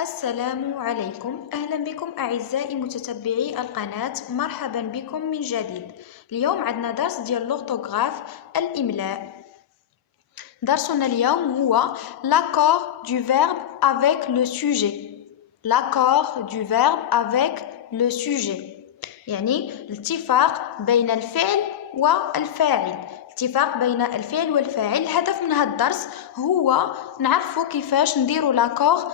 السلام عليكم. أهلا بكم أعزائي متتبعي القناة، مرحبا بكم من جديد. اليوم عندنا درس ديال لورتوغراف الإملاء. درسنا اليوم هو l'accord du verbe avec le sujet. l'accord du verbe avec le sujet يعني الاتفاق بين الفعل والفاعل. الاتفاق بين الفعل والفاعل. الهدف من هذا الدرس هو نعرفوا كيفاش نديروا لاكور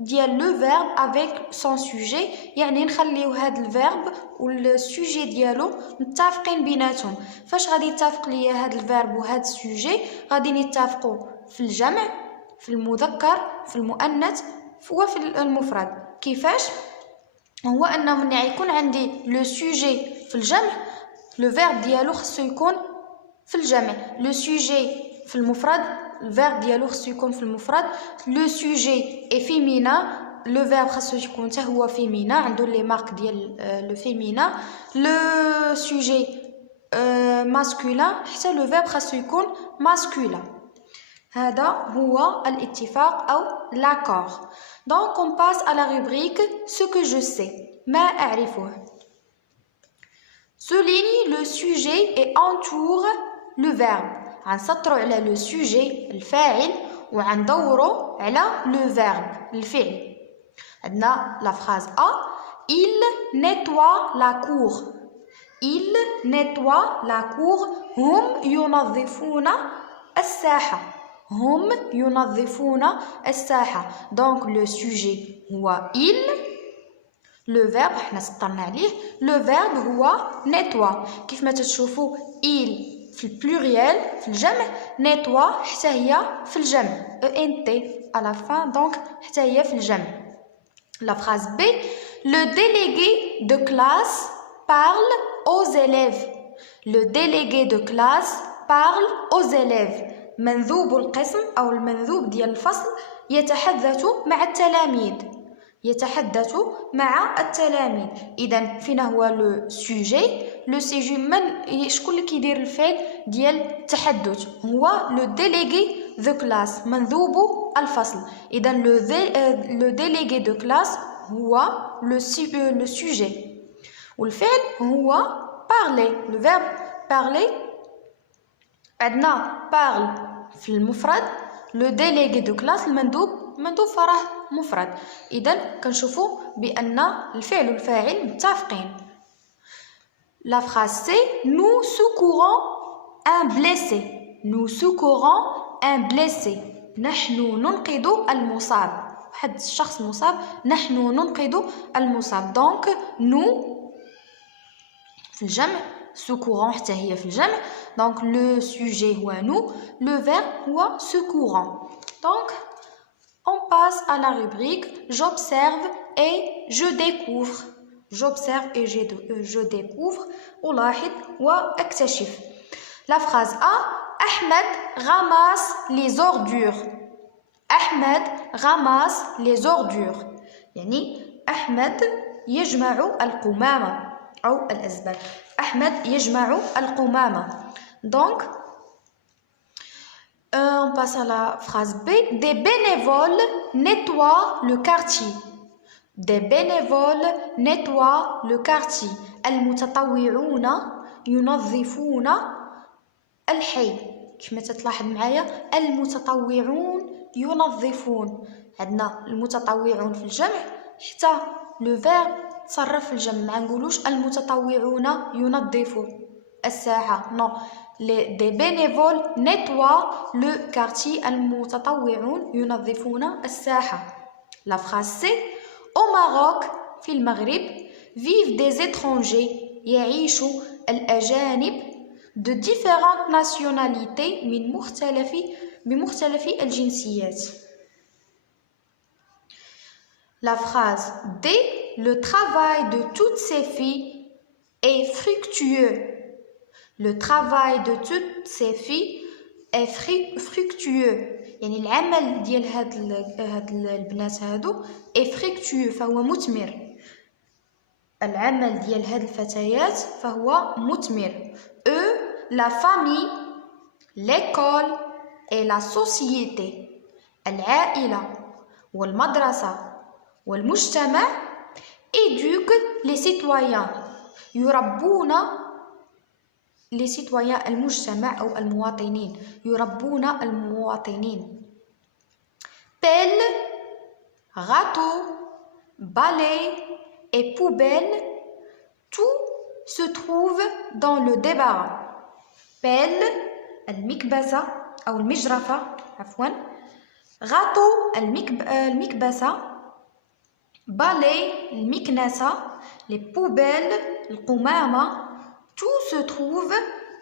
ديال لو فيرب افيك سون سوجي، يعني نخليو هاد الفيرب والسوجي ديالو متفقين بيناتهم. فاش غادي يتفق ليا هاد الفيرب وهاد السوجي غادي نتفقوا في الجمع، في المذكر، في المؤنث وفي المفرد. كيفاش؟ هو انه من يكون عندي لو سوجي في الجمع، لو فيرب ديالو خصو يكون في الجمع. لو سوجي في المفرد، الفيرب ديالو خصو يكون في المفرد. لو سوجي اي فيمينا، لو فيرب خصو يكون حتى هو فيمينا، عنده لي مارك ديال لو فيمينا. لو سوجي ماسكولين، حتى لو فيرب خصو يكون ماسكولين. هذا هو الاتفاق أو l'accord. Donc on passe à la rubrique ce que je sais. ما أعرفه. Souligne le sujet et entoure le verbe. غنسطروا على لو سوجي الفاعل وغندوروا على لو فيرب الفعل. عندنا لا فراز ا il nettoie la cour. il nettoie la cour. هم ينظفون الساحة. هم ينظفون الساحة. دونك لو سوجي هو il، لو فيرب حنا سطرنا عليه، لو فيرب هو nettoie. كيف ما تشوفوا il في البلوريال في الجمع، nettoie حتى هي في الجمع ent à la fin، دونك حتى هي في الجمع. La phrase B, le délégué de classe parle aux élèves. Le délégué de classe parle aux élèves. منذوب القسم أو المنذوب ديال الفصل يتحدث مع التلاميذ. يتحدث مع التلاميذ. إذا فينا هو لو سوجي؟ لو سوجي من شكون اللي كيدير الفعل ديال التحدث؟ هو لو ديليغي دو كلاس، منذوب الفصل. إذا لو ديليغي دو كلاس هو لو سوجي، والفعل هو بارلي، لو فيرب بارلي. عندنا بارل في المفرد، لو ديليغي دو كلاس المندوب فراه مفرد. إذا كنشوفوا بأن الفعل والفاعل متفقين. La phrase C, nous secourons un blessé. Nous secourons un blessé. نحن ننقذ المصاب. واحد الشخص مصاب، نحن ننقذ المصاب. دونك nous في الجمع، secourant حتى هي في الجمع. دونك le sujet هو nous, le verbe هو secourant. Donc on passe à la rubrique j'observe et je découvre. J'observe et je découvre. ألاحظ وأكتشف. La phrase A, Ahmed ramasse les ordures. Ahmed ramasse les ordures. يعني أحمد يجمع القمامة أو الأزبال. أحمد يجمع القمامة. Donc on passe à la phrase B. Des bénévoles nettoient le quartier. Des bénévoles nettoient le quartier. المتطوعون ينظفون الحي. كما تلاحظ معايا المتطوعون ينظفون. عندنا المتطوعون في الجمع، حتى لو فيرب تصرف في الجمع. ما نقولوش المتطوعون ينظفوا الساحة، نو. des bénévoles nettoient le quartier. المتطوعون ينظفون الساحة. La phrase C. Au Maroc في المغرب vivent des étrangers. يعيش الأجانب de différentes nationalités بمختلف الجنسيات. La phrase D. Le travail de toutes ces filles est fructueux. Le travail de toutes ces filles est fructueux. يعني العمل ديال هاد البنات هادو est fructueux فهو مثمر. العمل ديال هاد الفتيات فهو مثمر. eux, la famille, l'école et la société. العائلة والمدرسة والمجتمع éduque les citoyens يربون les citoyens المجتمع أو المواطنين يربون المواطنين. Pelle, râteau, balai et poubelle, tout se trouve dans le débarras. Pelle, المكبسة أو المجرفة عفوا. Râteau, المكبسة. Balai, المكنسة. Les poubelles, القمامة. Tout se trouve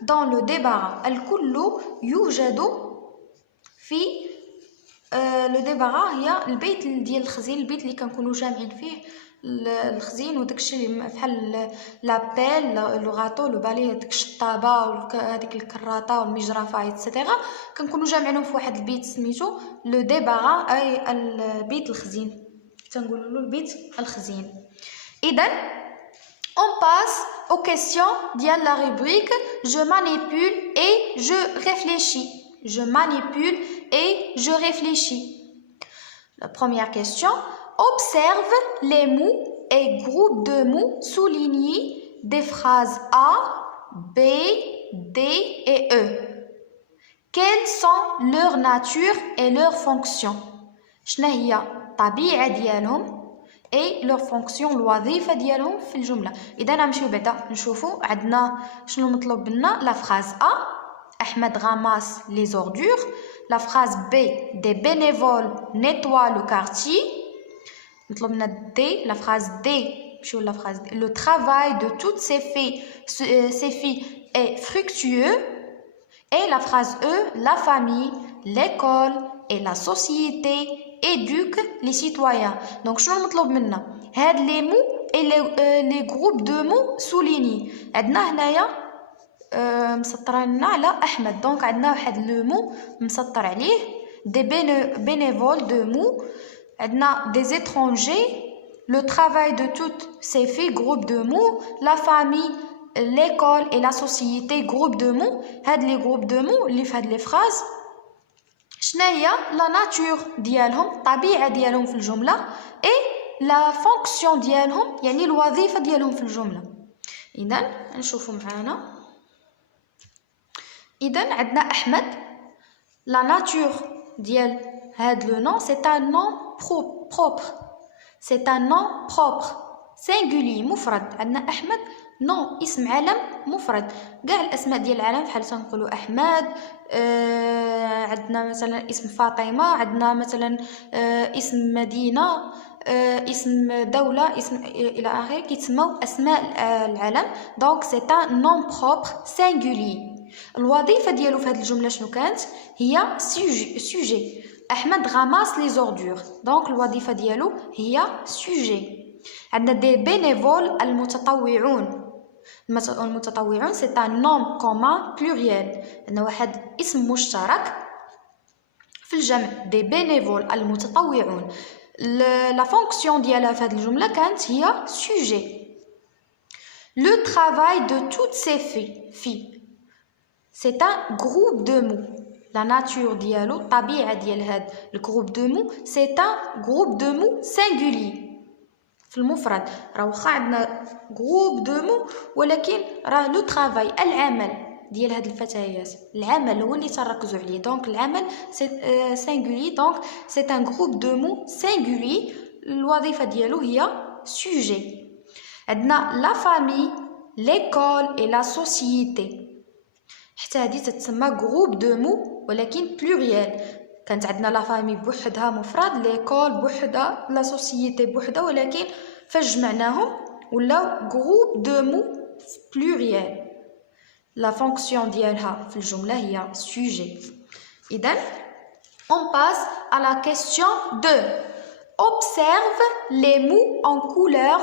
dans le débarras. الكل يوجد في لو ديبارا هي البيت ديال الخزين، البيت اللي كنكونوا جامعين فيه الخزين وداكشي اللي بحال لابيل لو غاطو لو بالي داك الشطابه وهذيك الكراطه والمجرفه ايتترا كنكونوا جامعينهم في واحد البيت سميتو لو ديبارا اي البيت الخزين تنقولوا له البيت الخزين. اذا on passe aux questions ديال la rubrique je manipule et je réfléchis. Je manipule et je réfléchis. La première question. Observe les mots et groupes de mots soulignés des phrases A, B, D et E. Quelles sont leur nature et leurs fonctions? شنو هي الطبيعة ديالهم et leur fonction الوظيفة ديالهم في الجملة. إذا نمشيو بعدا نشوفوا عندنا شنو مطلوب منا. La phrase A. Ahmed ramasse les ordures. La phrase B. Des bénévoles nettoient le quartier. D. La phrase D. Le travail de toutes ces filles est fructueux. Et la phrase E. La famille, l'école et la société éduquent les citoyens. Donc, شنو المطلوب منا؟ هاد les mots et les groupes de mots soulignés. عندنا هنايا مسطرين على احمد. دونك عندنا واحد لو مو مسطر عليه دي bénévoles de mots. عندنا des étrangers, le travail de toutes ces filles, groupe de mots, la famille, l'école et la société, groupe de mots. هاد les groupes de mots اللي في هاد les phrases شناهي la nature ديالهم الطبيعة ديالهم في الجملة et la fonction ديالهم يعني الوظيفة ديالهم في الجملة. إذا نشوفوا معانا. إذا عندنا أحمد. La nature ديال هاد le nom c'est un nom propre. C'est un nom propre singulier مفرد. عندنا أحمد nom اسم علم مفرد. كاع الأسماء ديال العالم بحال تنقولوا أحمد. عندنا مثلا اسم فاطمة. عندنا مثلا اسم مدينة. اسم دولة. اسم إلى آخره كيتسموا أسماء العالم. Donc c'est un nom propre singulier. الوظيفة ديالو في هذه الجملة شنو كانت؟ هي sujet. أحمد ramasse les ordures. donc الوظيفة ديالو هي sujet. عندنا des bénévoles المتطوعون. المتطوعون c'est un nom commun pluriel. عندنا واحد اسم مشترك في الجمع des bénévoles المتطوعون. la fonction ديالها في هذه الجملة كانت هي sujet. le travail de toutes ces filles. C'est un groupe de mots. La nature ديالو الطبيعة ديال هاد الجروب دو مو c'est un groupe de mots singulier. في المفرد راه واخا عندنا جروب دو مو ولكن راه لو ترافاي العمل ديال هاد الفتيات العمل هو اللي تركزوا عليه. دونك العمل سي سينغولي. دونك سي ان جروب دو مو سينغولي. الوظيفة ديالو هي سوجي. عندنا لا فامي ليكول اي لا سوسيتي. حتى هذه تتسمى جروب دو مو ولكن بلوريال. كانت عندنا لا فامي بوحدها مفرد ليكول بوحدها لا سوسيتي بوحدها ولكن فاش جمعناهم ولاو جروب دو مو بلوريال. لا فونكسيون ديالها في الجمله هي سوجي. اذا on passe à la question 2. Observe les mots en couleur.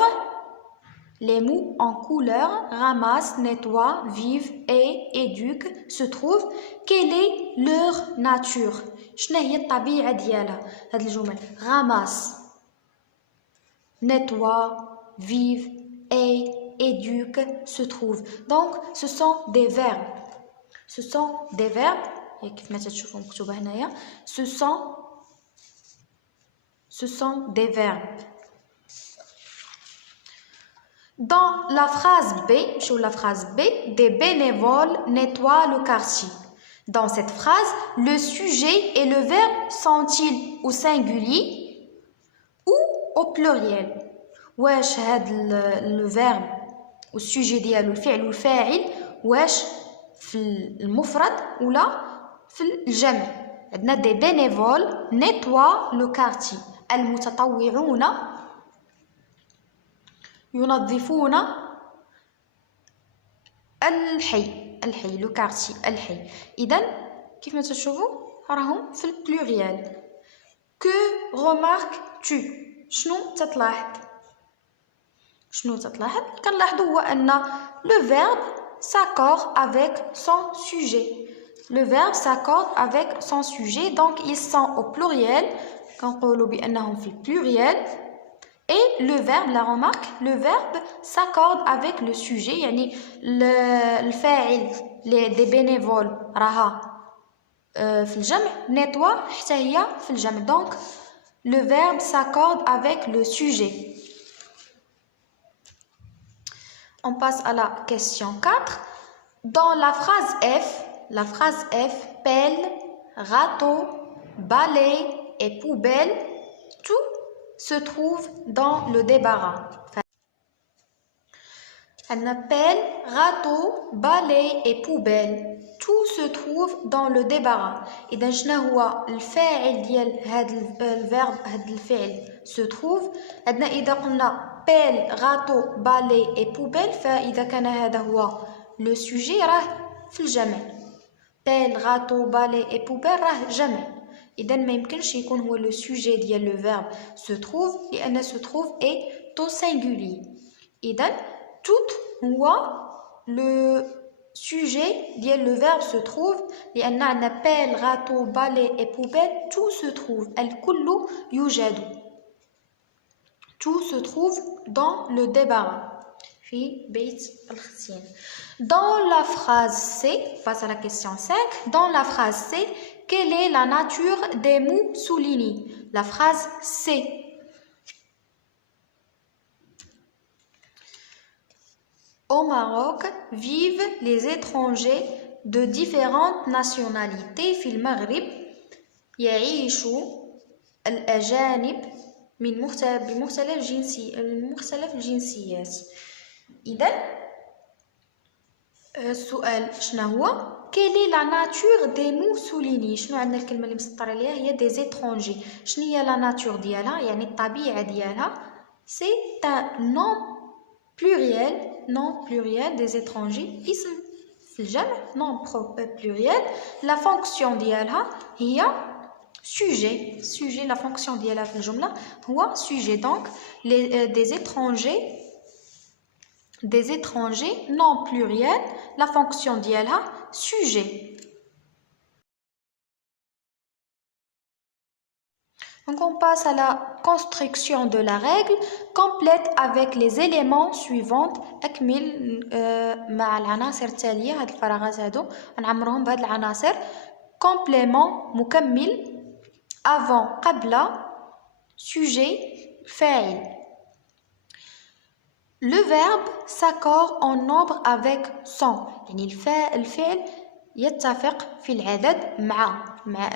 Les mots en couleur ramasse, nettoie, vivent et éduque se trouvent. Quelle est leur nature? شنو هي الطبيعة ديالها هاد الجمل؟ ramasse, nettoie, vive et éduque se trouve. Donc ce sont des verbes. Ce sont des verbes. كيف ما تشوفوا مكتوبة هنايا. Ce sont des verbes. Dans la phrase B, sur la phrase B, des bénévoles nettoient le quartier. Dans cette phrase, le sujet et le verbe sont-ils au singulier ou au pluriel؟ واش هاد le verbe والسوجي ديالو الفعل والفاعل واش في المفرد ولا في الجمع؟ عندنا des bénévoles nettoient le quartier. المتطوعون ينظفون الحي لو كارتي الحي. اذا كيف ما تشوفوا راهم في البلوريال. كو remarques tu؟ شنو تتلاحظ كنلاحظوا هو ان لو فيرب s'accorde avec son sujet. Le verbe s'accorde avec son sujet, donc ils sont au pluriel. كنقولوا بانهم في البلوريال. Et le verbe, la remarque, le verbe s'accorde avec le sujet, يعني الفاعل des bénévoles راها في الجمع nettoie حتى هي في الجمع. Donc le verbe s'accorde avec le sujet. On passe à la question 4. Dans la phrase F, pelle, râteau, balai et poubelle, tout se trouve dans le débarras. عندنا pelle, râteau, balai et poubelle. Tout se trouve dans le débarras. إذا شنو هو الفاعل ديال هذا الفيرب هذا الفعل se trouve؟ عندنا إذا قلنا pelle, râteau, balai et poubelle فإذا كان هذا هو le sujet راه في الجمع. pelle, râteau, balai et poubelle راه جمع. إذا ما يمكنش يكون هو لو سوجي ديال لو فيرب se trouve لأن se trouve est au singulier. إذا tout هو لو سوجي ديال لو فيرب se trouve لأن عندنا pelle, râteau, balai et poubelle tout se trouve. الكل يوجد. Tout se trouve dans le débarras. في بيت الختان. Dans la phrase C, passe à la question 5. Dans la phrase C, quelle est la nature des mots soulignés? La phrase C. Au Maroc vivent les étrangers de différentes nationalités. في المغرب يعيش الأجانب بمختلف الجنسيات. إذا السؤال شنو هو؟ quelle est la nature des mots soulignés؟ شنو عندنا الكلمة اللي مسطر عليها هي des étrangers. شنو هي la nature ديالها يعني الطبيعة ديالها؟ c'est un nom pluriel des étrangers. اسم في الجمع nom pluriel. la fonction ديالها هي sujet. la fonction ديالها في الجملة هو sujet. donc des étrangers non pluriel, la fonction ديالها sujet. Donc on passe à la construction de la règle. Complète avec les éléments suivants. أكمل مع العناصر التالية. هاد الفراغات هادو نعمرهم بهاد العناصر. complément مكمل. avant قبل. sujet فاعل. Le verbe s'accorde en nombre avec son. يعني الفعل يتفق في العدد مع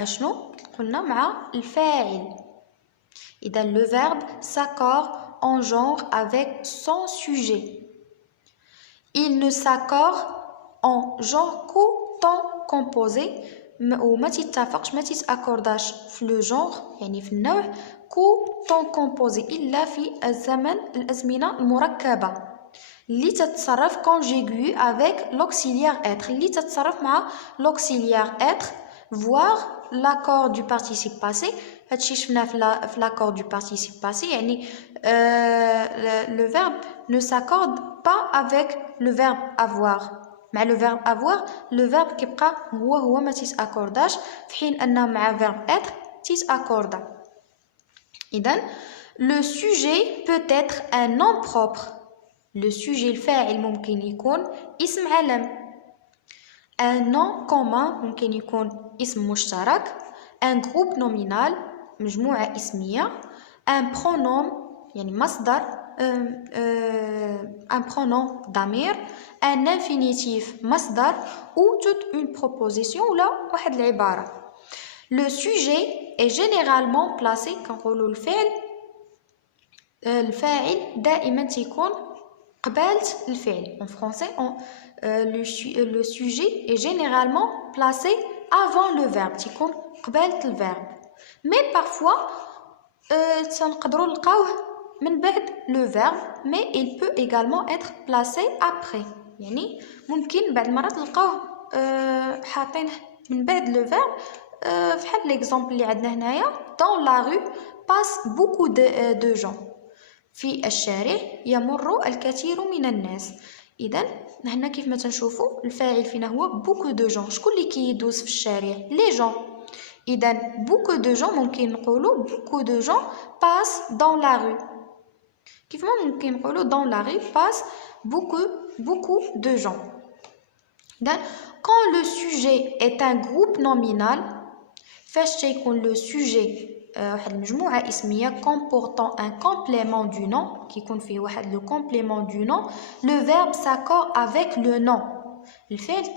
أشنو؟ قلنا مع الفاعل. إذا le verbe s'accorde en genre avec son sujet. Il ne s'accorde en genre qu'au temps composé. وما تتفقش ما تتأكورداش في لو جونغ يعني في النوع كو طون كومبوزي إلا في الأزمنة المركبة اللي تتصرف كونجيغوي افيك لوكسيليير اتر اللي تتصرف مع لوكسيليير اتر فوار لاكور دو بارتيسيب باسي. هادشي شفناه في لاكور دو بارتيسيب باسي يعني لو فيرب ne s'accorde pas avec le verbe avoir. مع لو فيرب avoir لو فيرب كيبقى هو ما تيتاكورداش في حين ان مع فيرب être تيتاكوردا. اذا لو سوجي peut être un nom propre. لو سوجي الفاعل ممكن يكون اسم علم. un nom commun ممكن يكون اسم مشترك. un groupe nominal مجموعة اسمية. un pronom يعني مصدر un pronom damir, un infinitif masdar ou toute une proposition ou là واحد العبارة. Le sujet est généralement placé كنقولوا الفاعل دائما تيكون قبالة الفعل. En français, le sujet est généralement placé avant le verbe تيكون قبالة الverbe. Mais parfois تنقدروا نلقاوه من بعد le verbe, mais il peut également être placé après. يعني ممكن بعض المرات نلقاوه حاطينه من بعد le verbe. بحال l'exemple اللي عندنا هنايا dans la rue passe beaucoup de gens. في الشارع يمر الكثير من الناس. إذا هنا كيف ما تنشوفوا الفاعل فينا هو beaucoup de gens. شكون اللي كيدوز في الشارع؟ les gens. إذا beaucoup de gens ممكن نقولوا beaucoup de gens passent dans la rue. كيف ما ممكن نقولوا dans la rue passe beaucoup de gens. إذا quand le sujet est un groupe nominal فاش تيكون le sujet واحد المجموعة اسمية comportant un complément du nom كيكون فيه واحد le complément du nom, le verbe s'accorde avec le nom. الفعل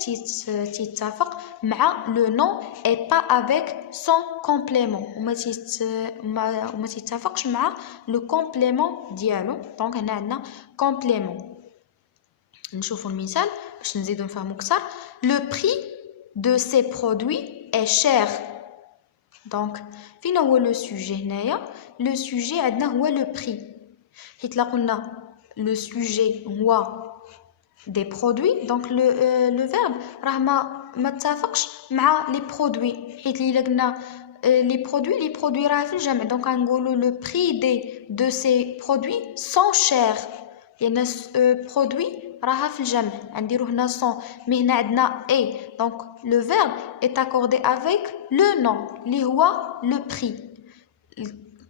تيتفق مع le nom et pas avec son complément وما تيتفقش مع le complément ديالو. دونك هنا عندنا complément. نشوفوا المثال باش نزيدو نفهمو أكثر. Le prix de ces produits est cher. دونك فين هو لو سوجي هنايا؟ لو سوجي عندنا هو لو بري، حيت لا قلنا لو سوجي هو دي برودوي دونك لو فيرب راه ما اتفقش مع لي برودوي، حيت الا قلنا لي برودوي راه في الجمع. دونك غنقولوا لو بري دو سي برودوي سون شير، لان برودوي راها في الجمع غنديرو هنا سون، مي هنا عندنا اي. دونك لو فيرب est accordé avec le nom اللي هو لو بري.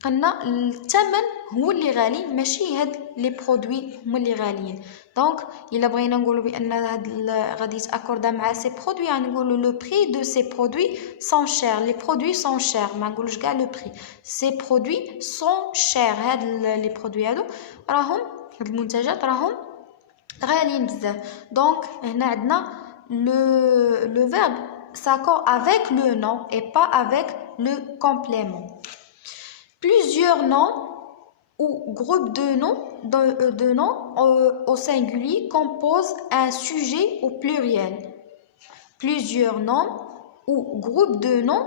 قلنا الثمن هو اللي غالي ماشي هاد لي برودوي هما اللي غاليين. دونك الا بغينا نقولوا بان هاد غادي يتاكوردا مع سي برودوي غنقولوا لو بري دو سي برودوي سون شير. لي برودوي سون شير، ما نقولوش كاع لو بري، سي برودوي سون شير. هاد لي برودوي هادو راهم هاد المنتجات راهم غاليين بزاف. دونك هنا عندنا le verbe s'accorde avec le nom et pas avec le complément. Plusieurs noms ou groupes de noms au singulier composent un sujet au pluriel. Plusieurs noms ou groupes de noms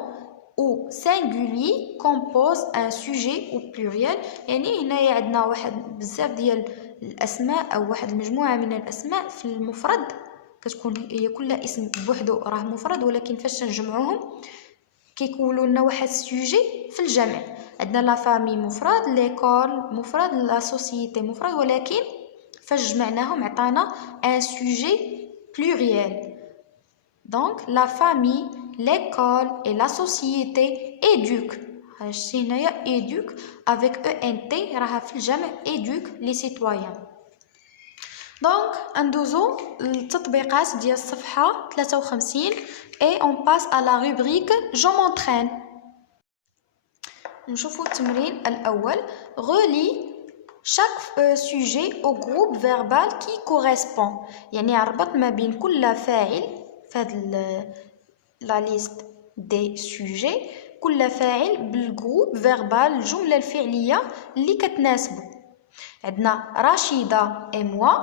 au singulier composent un sujet au pluriel. يعني هنايا عندنا واحد بزاف ديال الأسماء أو واحد المجموعة من الأسماء في المفرد كتكون هي كلها اسم بوحدو راه مفرد، ولكن فاش نجمعوهم كيكونوا لنا واحد السوجي في الجمع. عندنا لا فامي مفرد، ليكول مفرد، لا سوسيتي مفرد، ولكن فاش جمعناهم عطانا ان سوجي بلوريال. دونك لا فامي، ليكول et la société éduquent. هادشي هنايا éduque avec ENT راها في الجمع éduque les citoyens. دونك ندوزو للتطبيقات ديال الصفحة 53 et on passe à la rubrique je m'entraîne. نشوفو التمرين الأول. relie chaque sujet au groupe verbal qui correspond. يعني ربط ما بين كل فاعل في هاد لا ليست دي سوجي، كل فاعل بالجروب فيربال الجملة الفعلية اللي كتناسبو. عندنا رشيدة et moi،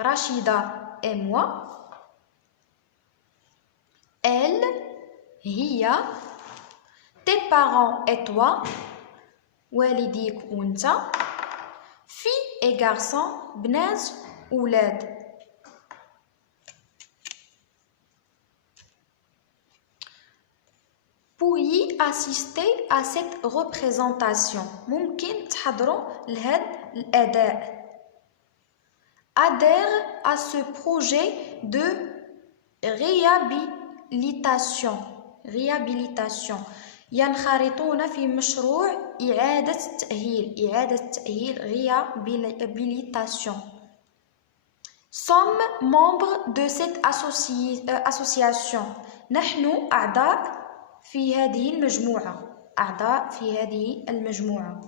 رشيدة et moi، elle هي، tes parents et toi والديك وانت، fille et garçon بنات ولاد. Pour y assister à cette représentation ممكن تحضروا لهاد الأداء. Adhère à ce projet de réhabilitation. ينخرطون في مشروع إعادة التأهيل réhabilitation. Sommes membres de cette association. نحن أعضاء في هذه المجموعة.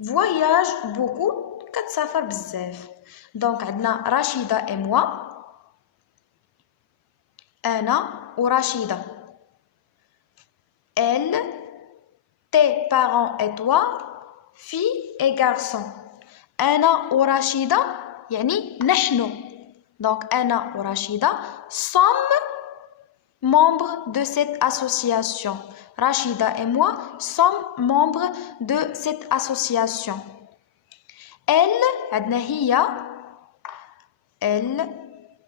Voyage beaucoup. كتسافر بزاف. دونك عندنا رشيدة اي موا، انا ورشيدة. elle, tes parents et toi, filles et garçons. انا ورشيدة يعني نحن. دونك انا ورشيدة sommes membres de cette association. Rachida et moi sommes membres de cette association. Elle,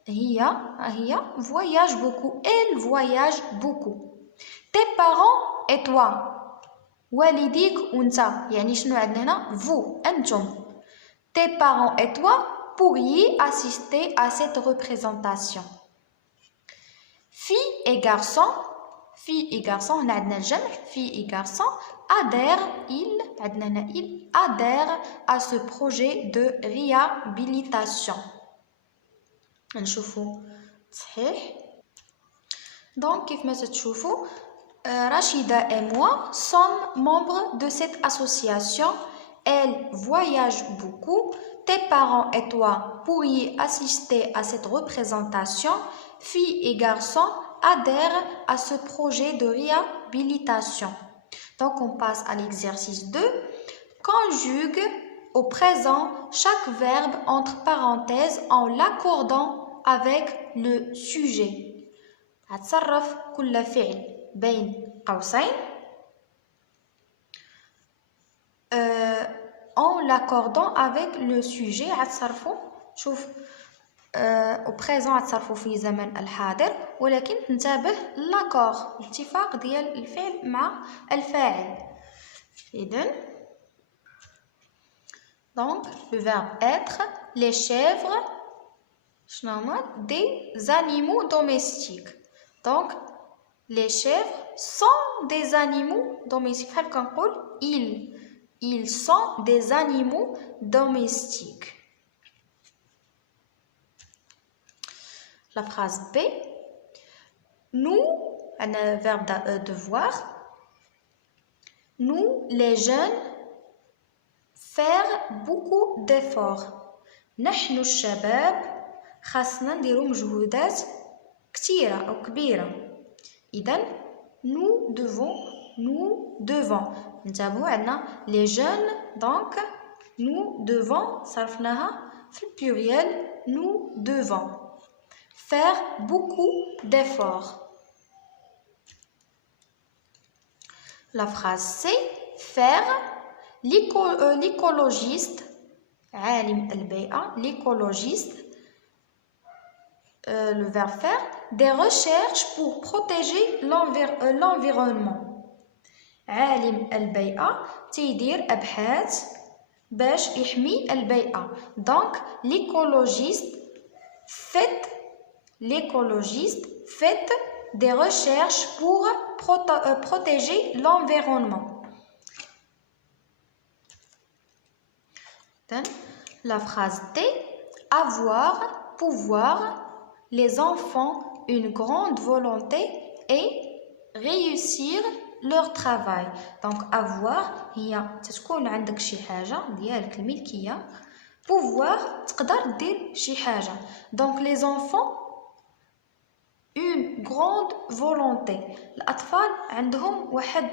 هي voyage beaucoup. Elle voyage beaucoup. Tes parents et toi. والديك وانت. يعني شنو عندنا هنا vous أنتم. Tes parents et toi pourriez assister à cette représentation. Filles et garçons, هنا عندنا الجمع filles et garçons adhèrent à ce projet de réhabilitation. نشوفوا صحيح. Donc كيف ما تشوفوا Rachida et moi sommes membres de cette association. Elle voyage beaucoup. Tes parents et toi pourriez assister à cette représentation. Filles et garçons adhèrent à ce projet de réhabilitation. Donc on passe à l'exercice 2. Conjugue au présent chaque verbe entre parenthèses en l'accordant avec le sujet. هتصرف كل فعل بين قوسين en l'accordant avec le sujet. هتصرفوا شوف au présent هتصرفوا في زمن الحاضر، ولكن انتبه لاكور الاتفاق ديال الفعل مع الفاعل. إذن donc le verbe être, les chèvres des animaux domestiques. Donc les chèvres sont des animaux domestiques. Ils sont des animaux domestiques. La phrase B. Nous, un verbe devoir. Nous, les jeunes, faire beaucoup d'efforts. نحن الشباب خاصنا نديرو مجهودات كثيرة أو كبيرة. إذن nous devons نتابعو عندنا les jeunes. donc nous devons صرفناها في البلوريال. nous devons faire beaucoup d'efforts. La phrase C. Faire. L'écologiste عالم البيئة l'écologiste le verbe faire des recherches pour protéger l'environnement. عالم البيئة تيدير أبحاث باش يحمي البيئة. donc l'écologiste fait des recherches pour protéger l'environnement. Then, la phrase D. Avoir, pouvoir, les enfants une grande volonté et réussir leur travail. donc avoir هي تكون عندك شي حاجة ديالك الملكية. pouvoir تقدر دير شي حاجة. donc les enfants une grande volonté. الأطفال عندهم واحد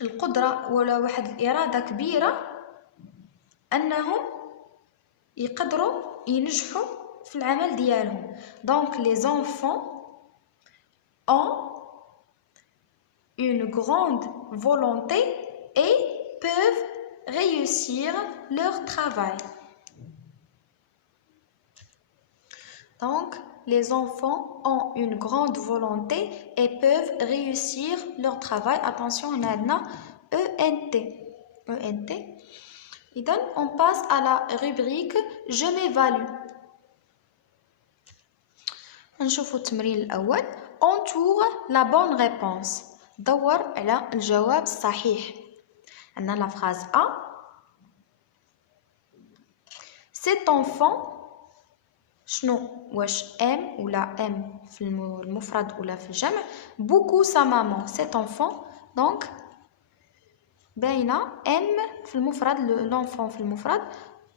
القدرة ولا واحد الإرادة كبيرة أنهم يقدروا ينجحوا في العمل ديالهم. donc les enfants ont une grande volonté et peuvent réussir leur travail. donc les enfants ont une grande volonté et peuvent réussir leur travail. attention on a ENT. إذن on passe à la rubrique je m'évalue. نشوفوا التمرين الأول. entoure la bonne réponse. دور على الجواب الصحيح. عندنا la phrase A. cet enfant شنو واش ام ولا ام في المفرد ولا في الجمع. beaucoup sa maman. cet enfant donc باينه ام في المفرد l'enfant في المفرد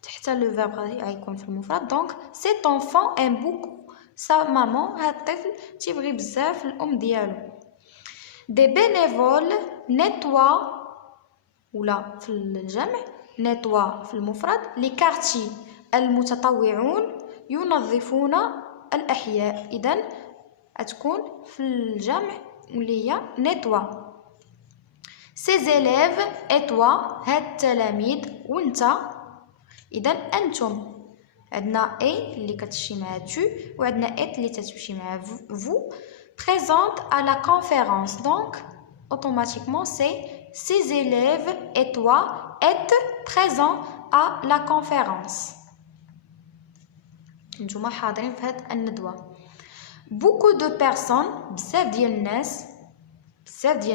حتى لو فيرب غيكون في المفرد. دونك سيت enfant aime beaucoup sa maman. هاد الطفل تيبغي بزاف الام ديالو. دي bénévoles nettoient ولا في الجمع nettoient في المفرد لي كارتي. المتطوعون ينظفون الأحياء. إذن تكون في الجمع واللي هي nettoient. ces élèves et toi هاد التلاميذ وانت. إذن أنتم عندنا اي اللي كتمشي مع tu وعندنا ات اللي تتمشي مع vous. présente à la conférence. donc automatiquement c'est ces élèves et toi êtes présents à la conférence. نتوما حاضرين في هاد الندوة. beaucoup de personnes بزاف ديال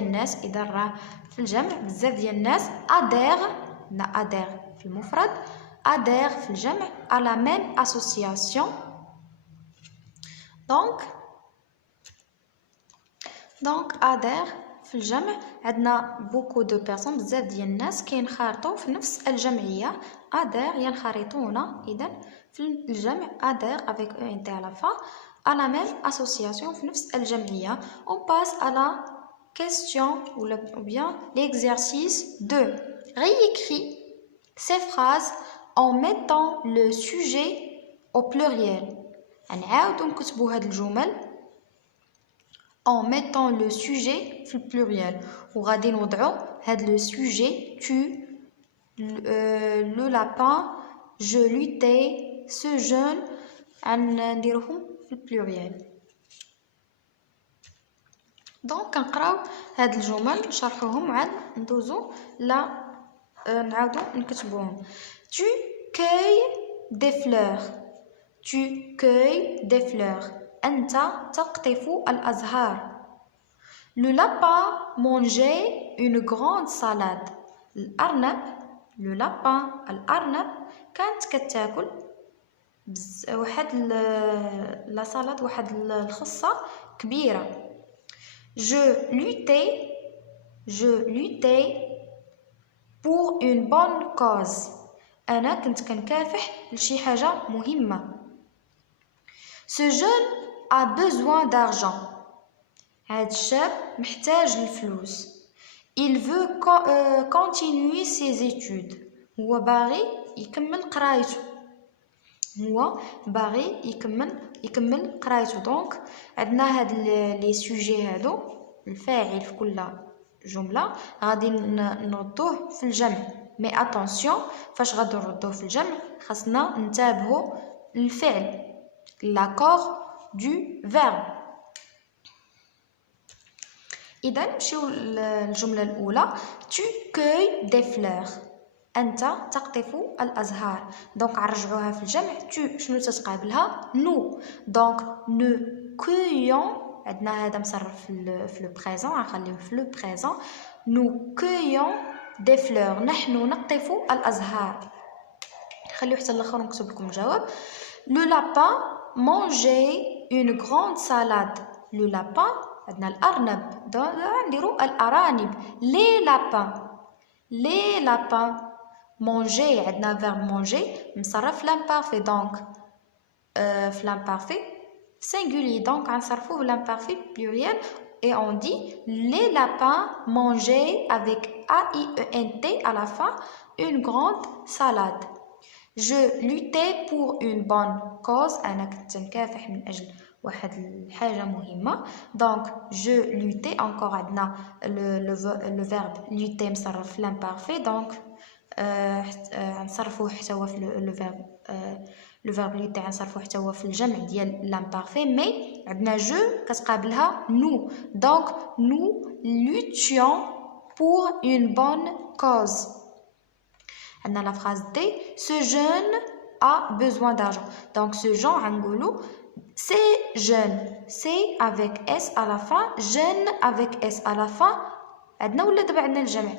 الناس إذا راه في الجمع بزاف ديال الناس. adhère في المفرد adhère في الجمع à la même association. donc adhère في الجمع عندنا beaucoup de personnes بزاف ديال الناس كينخرطوا في نفس الجمعية. adhère ينخرطون. إذن في الجمع adhère avec un t à la fin à la même association في نفس الجمعية. on passe à la question ou bien l'exercice 2. réécris ces phrases en mettant le sujet au pluriel. نعاودو نكتبو هاد الجمل en mettant le sujet في البلوريال وغادي نوضعو هاد le sujet tu, le lapin, je luttais, ce jeune. نديروهم في البلوريال. دونك كنقراو هاد الجمل نشرحوهم وعاد ندوزو لا نعاودو نكتبوهم. tu cueilles des fleurs. tu cueilles des fleurs. أنت تقطف الأزهار. le lapin mangeait une grande salade. الأرنب كانت كتاكل واحد لا سالاد واحد الخصة كبيرة. je luttais pour une bonne cause. أنا كنت كنكافح لشي حاجة مهمة. ce jeune a besoin d'argent. هاد الشاب محتاج الفلوس. il veut continuer ses études. هو باغي يكمل قرايته. دونك عندنا هاد لي سوجي هادو الفاعل في كل جملة غادي نردوه في الجمع. مي اتونسيون فاش غادي نردوه في الجمع خاصنا ننتبهوا للفعل l'accord du verbe. إذا نمشيو للجملة الأولى. tu cueilles des fleurs. أنت تقطف الأزهار. دونك نرجعوها في الجمع. tu شنو تتقابلها nous. دونك nous cueillons عندنا هذا مصرف في لو بريزون غنخليوه في لو بريزون. nous cueillons des fleurs. نحن نقطف الأزهار. خليو حتى الاخر ونكتب لكم الجواب. le lapin mangeait une grande salade. le lapin عندنا الأرنب. نديرو الأرانب. les lapins manger عندنا verbe manger مصرف في l'imparfait. دونك في l'imparfait singulier دونك غنصرفوه l'imparfait pluriel et on dit les lapins mangeaient avec AIENT à la fin une grande salade. je luttais pour une bonne cause. أنا كنت نكافح من أجل واحد الحاجة مهمة. دونك je luttais encore عندنا le verbe lutter مصرف في l'imparfait. دونك غنصرفوه حتى هو في لو فيرب lutter غنصرفوه حتى هو في الجمع ديال l'imparfait. مي عندنا جو كتقابلها nous. دونك nous luttions pour une bonne cause. عندنا لا phrase D. ce jeune a besoin d'argent. donc ce jeune غنقولو c'est jeune. c'est avec S à la fin. jeune avec S à la fin. عندنا ولا دابا عندنا الجمع.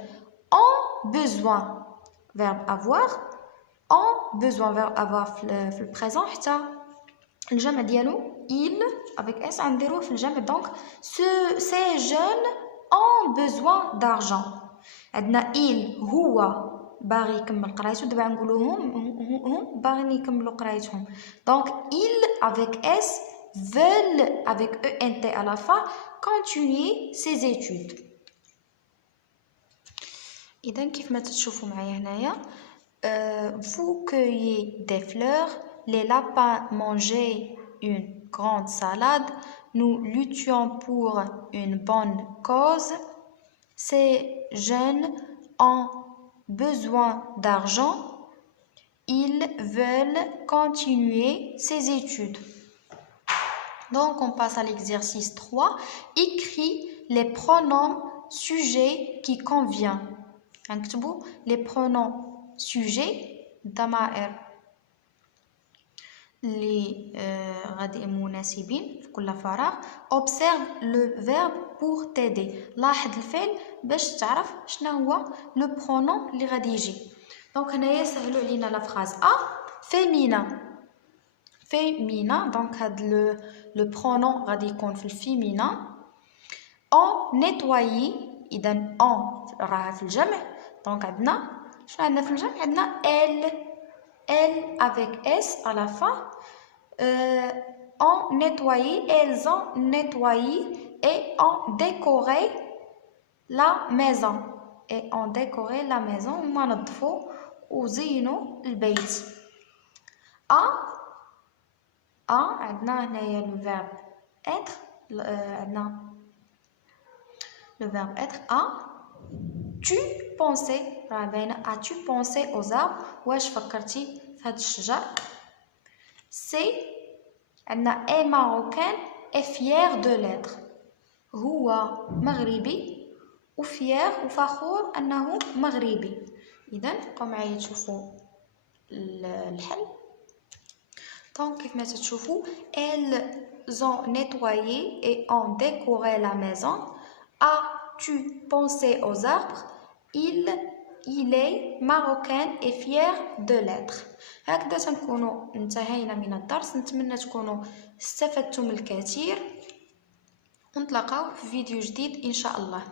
en besoin verbe avoir. en besoin verbe avoir في البريزون حتى الجمع ديالو il avec S غنديروه في الجمع. donc ces jeunes ont besoin d'argent. عندنا il هو باغي يكمل قرايته. دابا نقولوا هم باغيين يكملوا قرايتهم. دونك il avec s veulent avec ent à la fin continuer ses études. اذا كيف ما تشوفوا معايا هنايا vous cueillez des fleurs, les lapins mangeaient une grande salade, nous luttions pour une bonne cause, ces jeunes ont besoin d'argent, ils veulent continuer ses études. Donc on passe à l'exercice 3. Écris les pronoms sujets qui convient. نكتبوا les pronoms sujets ضمائر اللي غادي مناسبين في كل فراغ. observe le verbe pour t'aider. لاحظ الفعل باش تعرف شنو هو لو برونون اللي غادي يجي. دونك هنايا سهلوا علينا لا فراز ا فيمينا. فيمينا دونك هاد لو برونون غادي يكون في الفيمينا. on nettoyer اذا on راها في الجمع. دونك عندنا شنو عندنا في الجمع؟ عندنا elle avec s à la fin. ont nettoyé, elles ont nettoyé et ont décoré la maison. Et ont décoré la maison. هما نظفوا وزينوا البيت. عندنا هنايا le verbe être. عندنا le verbe être. tu pensais راه باينه. as-tu pensé aux arbres؟ واش فكرتي في هاد الشجر؟ c'est عندنا est marocain et fier de l'être. هو مغربي وفيير وفخور انه مغربي. اذا بقاو معايا تشوفوا الحل. دونك كيف ما تشوفوا elles ont nettoyé et ont décoré la maison. as-tu pensé aux arbres؟ il est marocain et fier de l'être. هكذا تنكونوا انتهينا من الدرس. نتمنى تكونوا استفدتم الكثير ونتلاقاو في فيديو جديد ان شاء الله.